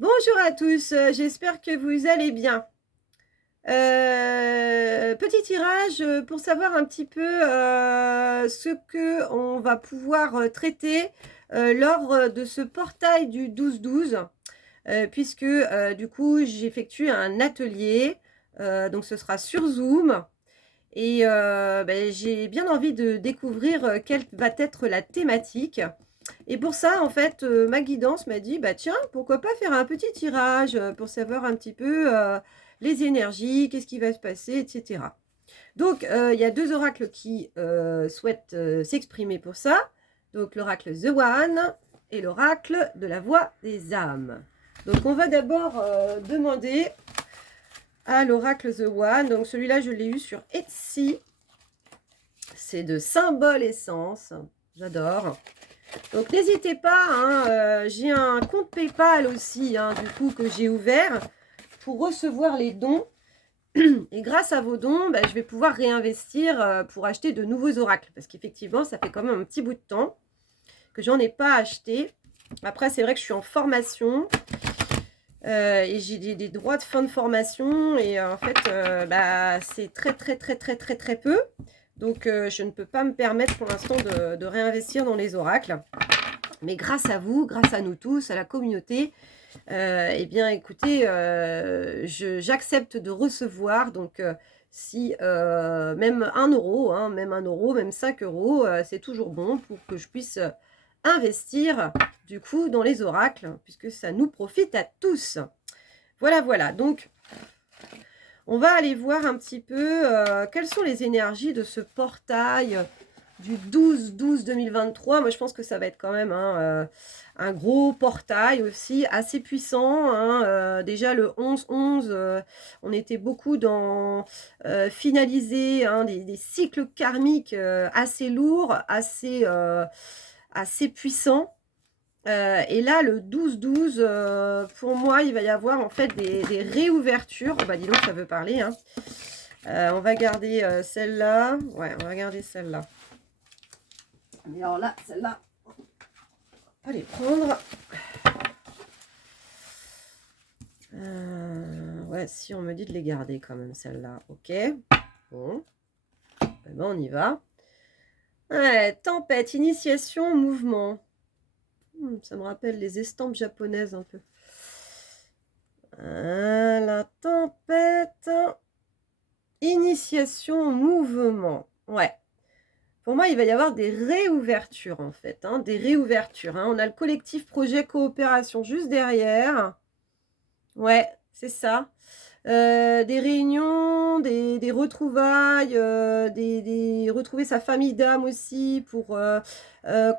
Bonjour à tous, j'espère que vous allez bien. Petit tirage, pour savoir un petit peu, ce qu'on va pouvoir, traiter, lors, de ce portail du 12-12, puisque, du coup, j'effectue un atelier, donc ce sera sur Zoom et j'ai bien envie de découvrir, quelle va être la thématique. Et pour ça, en fait, ma guidance m'a dit: «Bah, tiens, pourquoi pas faire un petit tirage, pour savoir un petit peu, les énergies, qu'est-ce qui va se passer?» et cetera. Donc, il y a 2 oracles qui, souhaitent, s'exprimer pour ça. Donc l'oracle The One et l'oracle de la voix des âmes. Donc on va d'abord, demander à l'oracle The One. Donc celui-là, je l'ai eu sur Etsy. C'est de Symbole Essence. J'adore. Donc n'hésitez pas, hein, j'ai un compte PayPal aussi, hein, du coup, que j'ai ouvert pour recevoir les dons. Et grâce à vos dons, je vais pouvoir réinvestir pour acheter de nouveaux oracles. Parce qu'effectivement, ça fait quand même un petit bout de temps que j'en ai pas acheté. Après, c'est vrai que je suis en formation et j'ai des droits de fin de formation. Et en fait, c'est très, très, très, très, très, très peu. Donc, je ne peux pas me permettre pour l'instant de réinvestir dans les oracles. Mais grâce à vous, grâce à nous tous, à la communauté, eh bien écoutez, j'accepte de recevoir. Donc si même 1 €, hein, même 1 €, même 5 €, c'est toujours bon pour que je puisse investir du coup dans les oracles, puisque ça nous profite à tous. Voilà, voilà. Donc on va aller voir un petit peu, quelles sont les énergies de ce portail du 12-12-2023. Moi, je pense que ça va être quand même, un gros portail aussi, assez puissant, hein. Déjà le 11-11, on était beaucoup dans, finaliser, hein, des cycles karmiques, assez lourds, assez puissants. Et là, le 12-12, pour moi, il va y avoir en fait des réouvertures. Oh bah, dis donc, ça veut parler, hein. On va garder, celle-là. Ouais, on va garder celle-là. Mais alors là, celle-là, on va les prendre. Ouais, si on me dit de les garder quand même, celle-là. OK. Bon. On y va. Ouais, tempête, initiation, mouvement. Ça me rappelle les estampes japonaises un peu. La tempête, initiation, mouvement. Ouais. Pour moi, il va y avoir des réouvertures en fait, hein, des réouvertures, hein. On a le collectif projet coopération juste derrière. Ouais, c'est ça. Des réunions, des retrouvailles, retrouver sa famille d'âme aussi pour,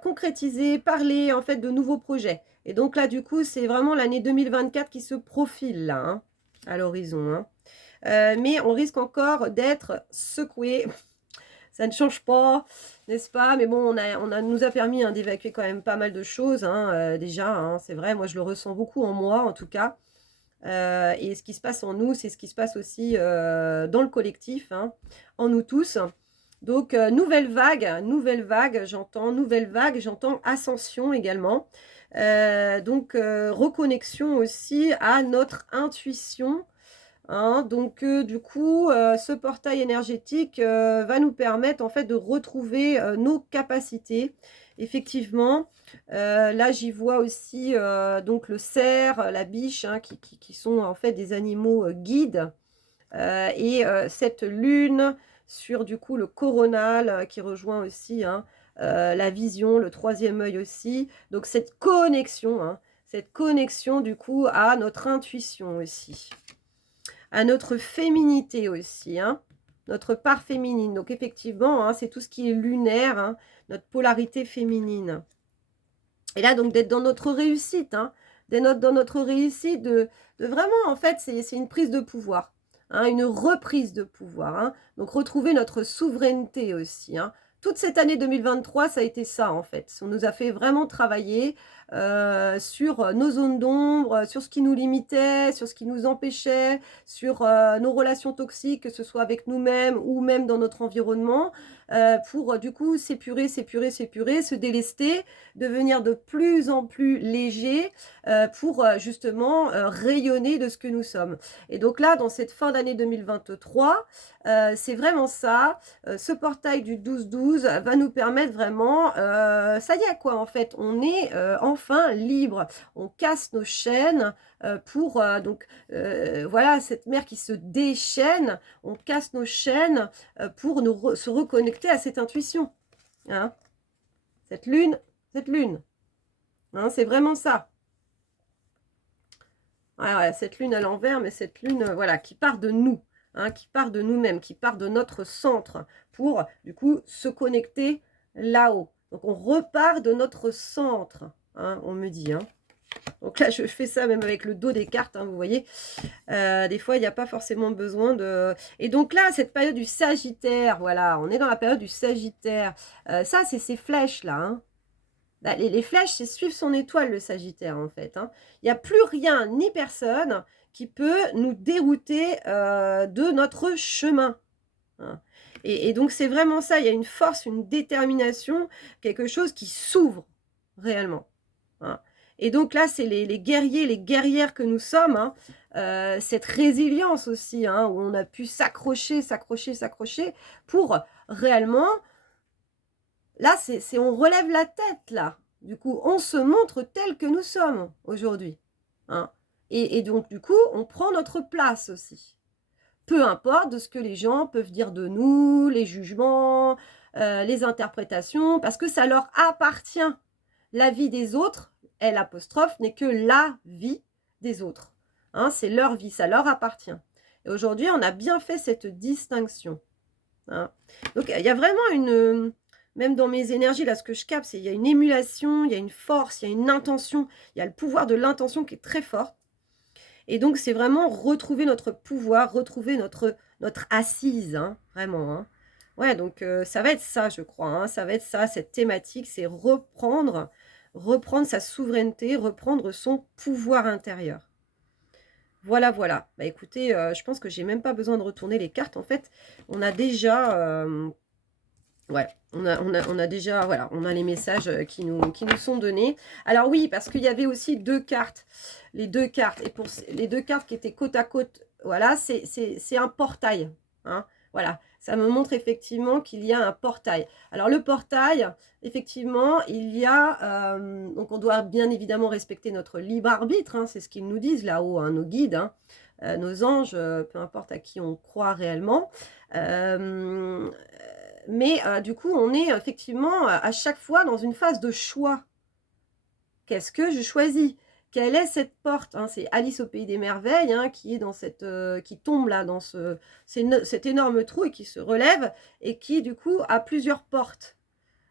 concrétiser, parler en fait de nouveaux projets. Et donc là, du coup, c'est vraiment l'année 2024 qui se profile là, hein, à l'horizon, hein. Mais on risque encore d'être secoué. Ça ne change pas, n'est-ce pas? Mais bon, nous a permis, hein, d'évacuer quand même pas mal de choses, hein, déjà, hein, c'est vrai. Moi, je le ressens beaucoup en moi, en tout cas. Et ce qui se passe en nous, c'est ce qui se passe aussi, dans le collectif, hein, en nous tous. Donc nouvelle vague, j'entends ascension également. Donc reconnexion aussi à notre intuition, hein. Donc du coup, ce portail énergétique, va nous permettre en fait de retrouver, nos capacités. Effectivement, là j'y vois aussi, donc le cerf, la biche, hein, qui sont en fait des animaux, guides, et cette lune sur du coup le coronal, qui rejoint aussi, hein, la vision, le troisième œil aussi. Donc cette connexion du coup à notre intuition aussi, à notre féminité aussi, hein, notre part féminine. Donc effectivement, hein, c'est tout ce qui est lunaire, hein, notre polarité féminine. Et là, donc d'être dans notre réussite, hein, d'être dans notre réussite, de vraiment, en fait, c'est une prise de pouvoir, hein, une reprise de pouvoir, hein. Donc retrouver notre souveraineté aussi, hein. Toute cette année 2023, ça a été ça, en fait. On nous a fait vraiment travailler sur nos zones d'ombre, sur ce qui nous limitait, sur ce qui nous empêchait, sur nos relations toxiques, que ce soit avec nous-mêmes ou même dans notre environnement. pour du coup s'épurer, s'épurer, s'épurer, se délester, devenir de plus en plus léger, pour justement rayonner de ce que nous sommes. Et donc là, dans cette fin d'année 2023, c'est vraiment ça. Ce portail du 12-12 va nous permettre vraiment, ça y est quoi, en fait, on est enfin libre. On casse nos chaînes pour donc voilà, cette mer qui se déchaîne, on casse nos chaînes pour se reconnecter à cette intuition. Hein, cette lune, cette lune. Hein, c'est vraiment ça. Ouais, cette lune à l'envers, mais cette lune, voilà, qui part de nous, hein, qui part de nous-mêmes, qui part de notre centre pour, du coup, se connecter là-haut. Donc, on repart de notre centre, hein, on me dit. Hein. Donc là, je fais ça même avec le dos des cartes, hein, vous voyez. Des fois, il n'y a pas forcément besoin de... Et donc là, cette période du Sagittaire, voilà, on est dans la période du Sagittaire. Ça, c'est ces flèches-là, hein. Bah, les flèches, c'est suivre son étoile, le Sagittaire, en fait. Hein. Il n'y a plus rien, ni personne, qui peut nous dérouter de notre chemin. Hein. Et donc, c'est vraiment ça. Il y a une force, une détermination, quelque chose qui s'ouvre réellement. Hein. Et donc là, c'est les guerriers, les guerrières que nous sommes. Hein. Cette résilience aussi, hein, où on a pu s'accrocher, s'accrocher, s'accrocher pour réellement... Là, on relève la tête, là. Du coup, on se montre tel que nous sommes aujourd'hui. Hein. Et donc, du coup, on prend notre place aussi. Peu importe de ce que les gens peuvent dire de nous, les jugements, les interprétations, parce que ça leur appartient. La vie des autres, L', n'est que la vie des autres. Hein, c'est leur vie, ça leur appartient. Et aujourd'hui, on a bien fait cette distinction. Hein. Donc, il y a vraiment une... Même dans mes énergies, là, ce que je capte, c'est qu'il y a une émulation, il y a une force, il y a une intention, il y a le pouvoir de l'intention qui est très fort. Et donc, c'est vraiment retrouver notre pouvoir, retrouver notre assise, hein, vraiment. Hein. Ouais, donc ça va être ça, je crois. Hein, ça va être ça, cette thématique, c'est reprendre sa souveraineté, reprendre son pouvoir intérieur. Voilà, voilà. Bah écoutez, je pense que j'ai même pas besoin de retourner les cartes. En fait, on a déjà... ouais, on a déjà, voilà, on a les messages qui nous sont donnés. Alors oui, parce qu'il y avait aussi deux cartes. Les deux cartes. Et pour les deux cartes qui étaient côte à côte, voilà, c'est un portail. Hein, voilà, ça me montre effectivement qu'il y a un portail. Alors le portail, effectivement, il y a... donc on doit bien évidemment respecter notre libre arbitre. Hein, c'est ce qu'ils nous disent là-haut, hein, nos guides, hein, nos anges, peu importe à qui on croit réellement. Mais du coup, on est effectivement à chaque fois dans une phase de choix. Qu'est-ce que je choisis? Quelle est cette porte? Hein, c'est Alice au pays des merveilles, hein, qui est dans cette, qui tombe là dans cet énorme trou et qui se relève et qui du coup a plusieurs portes.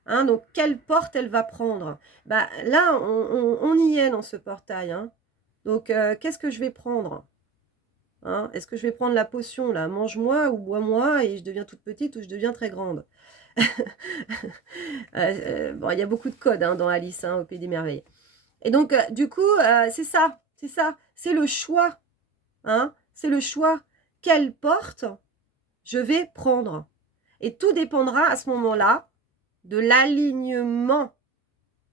Hein, donc quelle porte elle va prendre? Bah, là, on y est dans ce portail. Hein. Donc qu'est-ce que je vais prendre? Hein, est-ce que je vais prendre la potion là, mange-moi ou bois-moi et je deviens toute petite ou je deviens très grande? Bon, il y a beaucoup de codes hein, dans Alice, hein, au Pays des Merveilles. Et donc, du coup, c'est ça, c'est le choix. Hein, c'est le choix. Quelle porte je vais prendre? Et tout dépendra à ce moment-là de l'alignement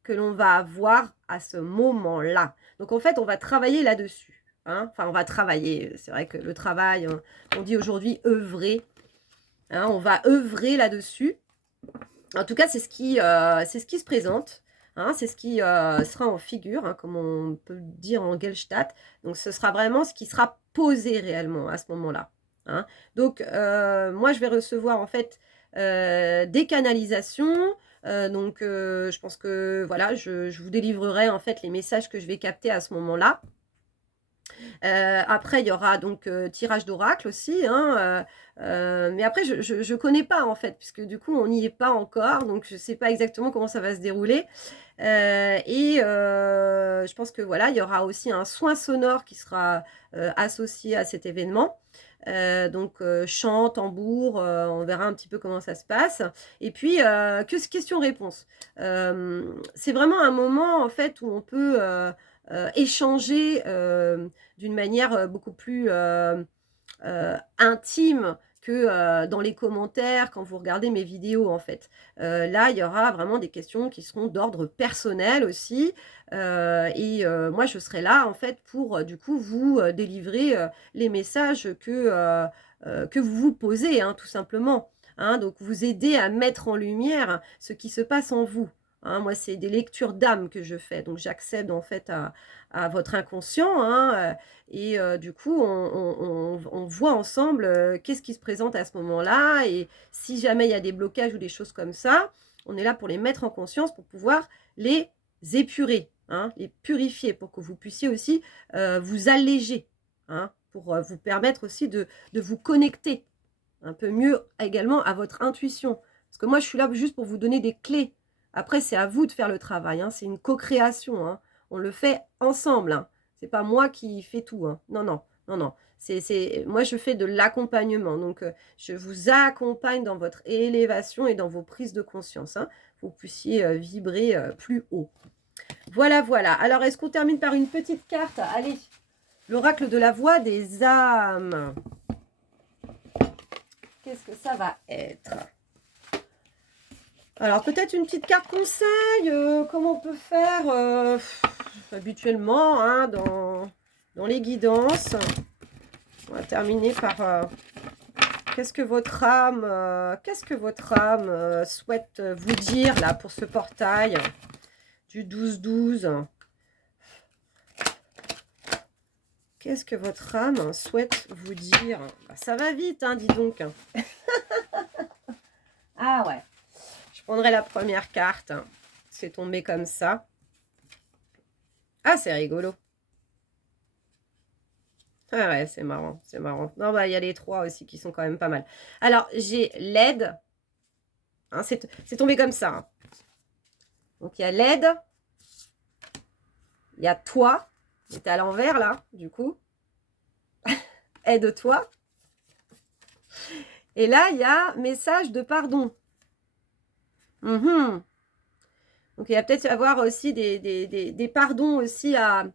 que l'on va avoir à ce moment-là. Donc, en fait, on va travailler là-dessus. Hein, enfin, on va travailler. C'est vrai que le travail, on dit aujourd'hui œuvrer. Hein, on va œuvrer là-dessus. En tout cas, c'est ce qui se présente. Hein, c'est ce qui sera en figure, hein, comme on peut le dire en Gestalt. Donc, ce sera vraiment ce qui sera posé réellement à ce moment-là. Hein. Donc, moi, je vais recevoir en fait des canalisations. Donc, je pense que voilà, je vous délivrerai en fait les messages que je vais capter à ce moment-là. Après, il y aura donc tirage d'oracle aussi. Hein, mais après, je ne connais pas en fait, puisque du coup, on n'y est pas encore. Donc, je ne sais pas exactement comment ça va se dérouler. Je pense que voilà, il y aura aussi un soin sonore qui sera associé à cet événement. Donc chant, tambour, on verra un petit peu comment ça se passe. Et puis, question-réponse. C'est vraiment un moment en fait où on peut échanger d'une manière beaucoup plus intime que dans les commentaires quand vous regardez mes vidéos, en fait. Là, il y aura vraiment des questions qui seront d'ordre personnel aussi, moi, je serai là, en fait, pour, du coup, vous, délivrer, les messages que vous vous posez, hein, tout simplement, hein. Donc vous aider à mettre en lumière ce qui se passe en vous, hein. Moi, c'est des lectures d'âme que je fais, donc j'accède, en fait, à votre inconscient, hein, du coup, on voit ensemble, qu'est-ce qui se présente à ce moment-là et si jamais il y a des blocages ou des choses comme ça, on est là pour les mettre en conscience, pour pouvoir les épurer, hein, les purifier, pour que vous puissiez aussi, vous alléger, hein, pour, vous permettre aussi de vous connecter un peu mieux également à votre intuition. Parce que moi, je suis là juste pour vous donner des clés. Après, c'est à vous de faire le travail, hein, c'est une co-création, hein. On le fait ensemble, hein. C'est pas moi qui fais tout, hein. Non, non, non, non. Moi, je fais de l'accompagnement. Donc, je vous accompagne dans votre élévation et dans vos prises de conscience, hein. Vous puissiez vibrer plus haut. Voilà, voilà. Alors, est-ce qu'on termine par une petite carte? Allez, l'oracle de la voix des âmes. Qu'est-ce que ça va être? Alors, peut-être une petite carte conseil, comment on peut faire habituellement, hein, dans les guidances. On va terminer par qu'est-ce que votre âme souhaite vous dire là pour ce portail du 12-12. Qu'est-ce que votre âme souhaite vous dire? Bah, ça va vite, hein, dis donc. Ah ouais. Je prendrai la première carte. C'est tombé comme ça. Ah, c'est rigolo. Ah ouais, c'est marrant, c'est marrant. Non, bah, il y a les 3 aussi qui sont quand même pas mal. Alors, j'ai l'aide. Hein, c'est tombé comme ça, hein. Donc, il y a l'aide. Il y a toi. J'étais à l'envers, là, du coup. Aide-toi. Et là, il y a message de pardon. Donc, il va peut-être y avoir aussi des pardons aussi à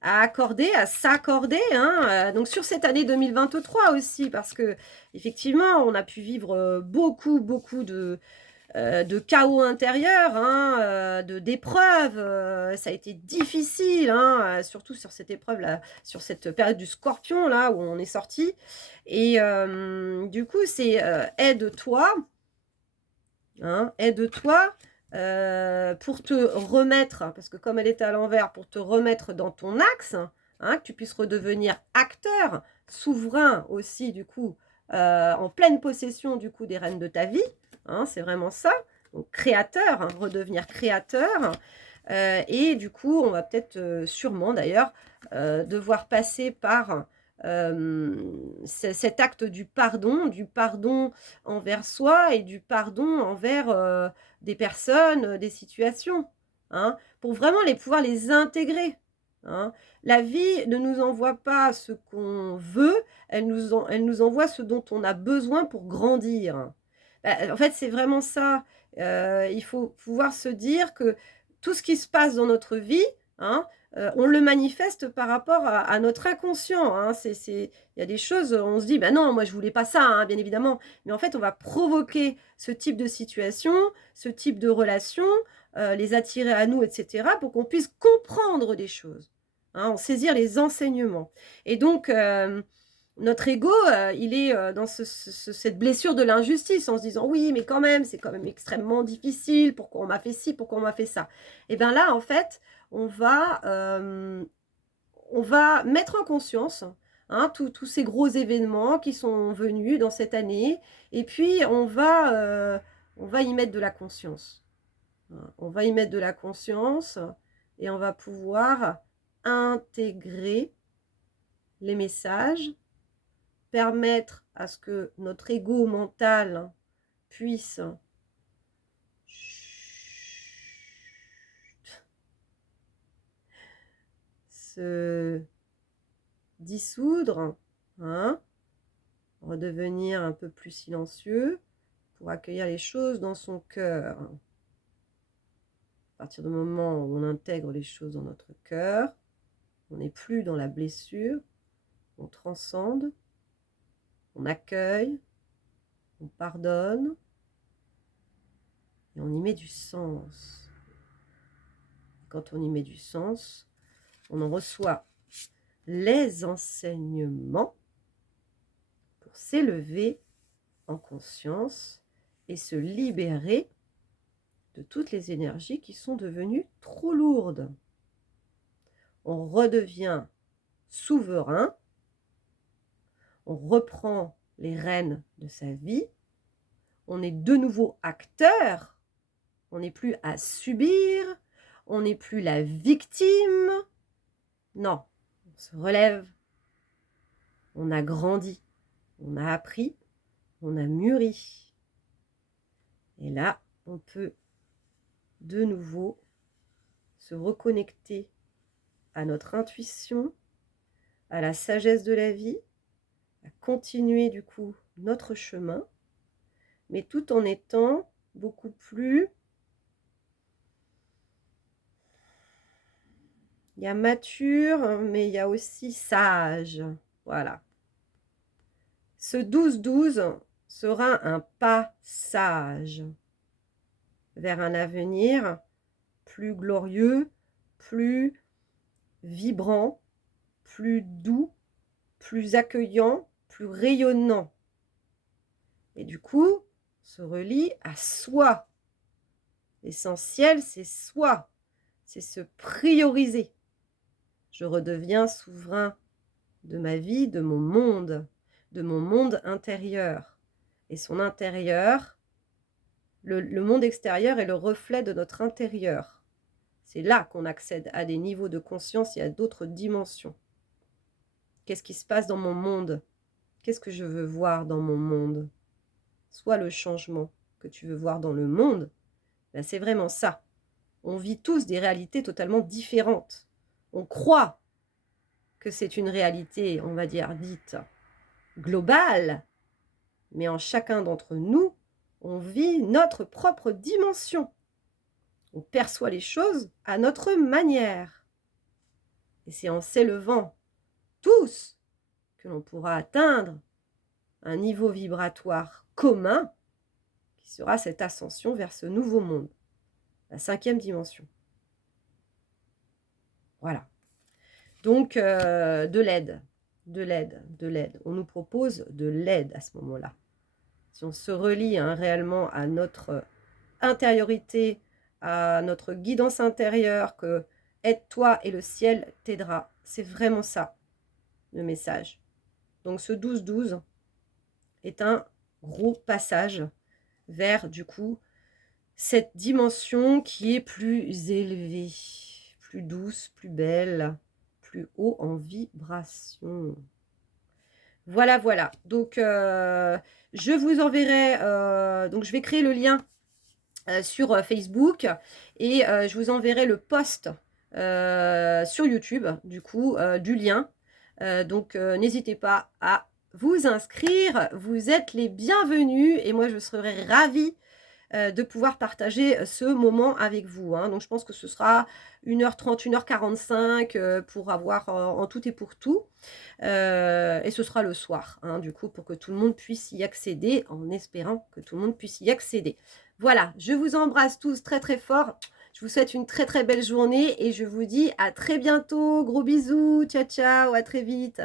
accorder, à s'accorder, hein, donc sur cette année 2023 aussi, parce que effectivement, on a pu vivre beaucoup de chaos intérieur, hein, d'épreuves. Ça a été difficile, hein, surtout sur cette épreuve-là, sur cette période du Scorpion, là, où on est sorti. Et du coup, c'est aide-toi, hein, aide-toi pour te remettre, parce que comme elle est à l'envers, pour te remettre dans ton axe, hein, que tu puisses redevenir acteur, souverain aussi, du coup, en pleine possession, du coup, des rênes de ta vie. Hein, c'est vraiment ça. Donc, créateur, hein, redevenir créateur. Et du coup, on va peut-être, sûrement d'ailleurs, devoir passer par cet acte du pardon envers soi et du pardon envers des personnes, des situations, hein, pour vraiment pouvoir les intégrer, hein. La vie ne nous envoie pas ce qu'on veut, elle nous envoie ce dont on a besoin pour grandir. Bah, en fait, c'est vraiment ça. Il faut pouvoir se dire que tout ce qui se passe dans notre vie, hein, on le manifeste par rapport à notre inconscient, hein. Il y a des choses, on se dit: «Bah, non, moi je voulais pas ça», hein, bien évidemment. Mais en fait, on va provoquer ce type de situation, ce type de relation, les attirer à nous et cetera pour qu'on puisse comprendre des choses, hein, en saisir les enseignements. Et donc notre ego, il est, dans cette blessure de l'injustice en se disant: «Oui, mais quand même, c'est quand même extrêmement difficile. Pourquoi on m'a fait ci? Pourquoi on m'a fait ça?» Et bien là, en fait, on va, on va mettre en conscience, hein, tous ces gros événements qui sont venus dans cette année et puis on va y mettre de la conscience. Voilà, on va y mettre de la conscience et on va pouvoir intégrer les messages, permettre à ce que notre ego mental puisse se dissoudre, hein, redevenir un peu plus silencieux pour accueillir les choses dans son cœur. À partir du moment où on intègre les choses dans notre cœur, on n'est plus dans la blessure, on transcende, on accueille on pardonne et on y met du sens. Quand on y met du sens, on en reçoit les enseignements pour s'élever en conscience et se libérer de toutes les énergies qui sont devenues trop lourdes. On redevient souverain, on reprend les rênes de sa vie, on est de nouveau acteur, on n'est plus à subir, on n'est plus la victime. Non, on se relève, on a grandi, on a appris, on a mûri. Et là, on peut de nouveau se reconnecter à notre intuition, à la sagesse de la vie, à continuer du coup notre chemin, mais tout en étant beaucoup plus... Il y a mature, mais il y a aussi sage. Voilà. Ce 12-12 sera un passage vers un avenir plus glorieux, plus vibrant, plus doux, plus accueillant, plus rayonnant. Et du coup, se relie à soi. L'essentiel, c'est soi. C'est se prioriser. Je redeviens souverain de ma vie, de mon monde intérieur. Et son intérieur, le monde extérieur est le reflet de notre intérieur. C'est là qu'on accède à des niveaux de conscience et à d'autres dimensions. Qu'est-ce qui se passe dans mon monde? Qu'est-ce que je veux voir dans mon monde? Soit le changement que tu veux voir dans le monde, ben c'est vraiment ça. On vit tous des réalités totalement différentes. On croit que c'est une réalité, on va dire, dite globale, mais en chacun d'entre nous, on vit notre propre dimension. On perçoit les choses à notre manière. Et c'est en s'élevant tous que l'on pourra atteindre un niveau vibratoire commun qui sera cette ascension vers ce nouveau monde, la 5e dimension. Voilà. Donc, de l'aide. On nous propose de l'aide à ce moment-là. Si on se relie réellement à notre intériorité, à notre guidance intérieure, que aide-toi et le ciel t'aidera. C'est vraiment ça, le message. Donc ce 12-12 est un gros passage vers, du coup, cette dimension qui est plus élevée, plus douce, plus belle, plus haut en vibration. Voilà, voilà. Donc, je vous enverrai, donc je vais créer le lien sur Facebook et je vous enverrai le post sur YouTube, du coup, du lien. Donc, n'hésitez pas à vous inscrire. Vous êtes les bienvenus et moi, je serai ravie de pouvoir partager ce moment avec vous. Donc, je pense que ce sera 1h30, 1h45 pour avoir en tout et pour tout. Et ce sera le soir, du coup, pour que tout le monde puisse y accéder, en espérant que tout le monde puisse y accéder. Voilà, je vous embrasse tous très très fort. Je vous souhaite une très très belle journée et je vous dis à très bientôt. Gros bisous, ciao ciao, à très vite.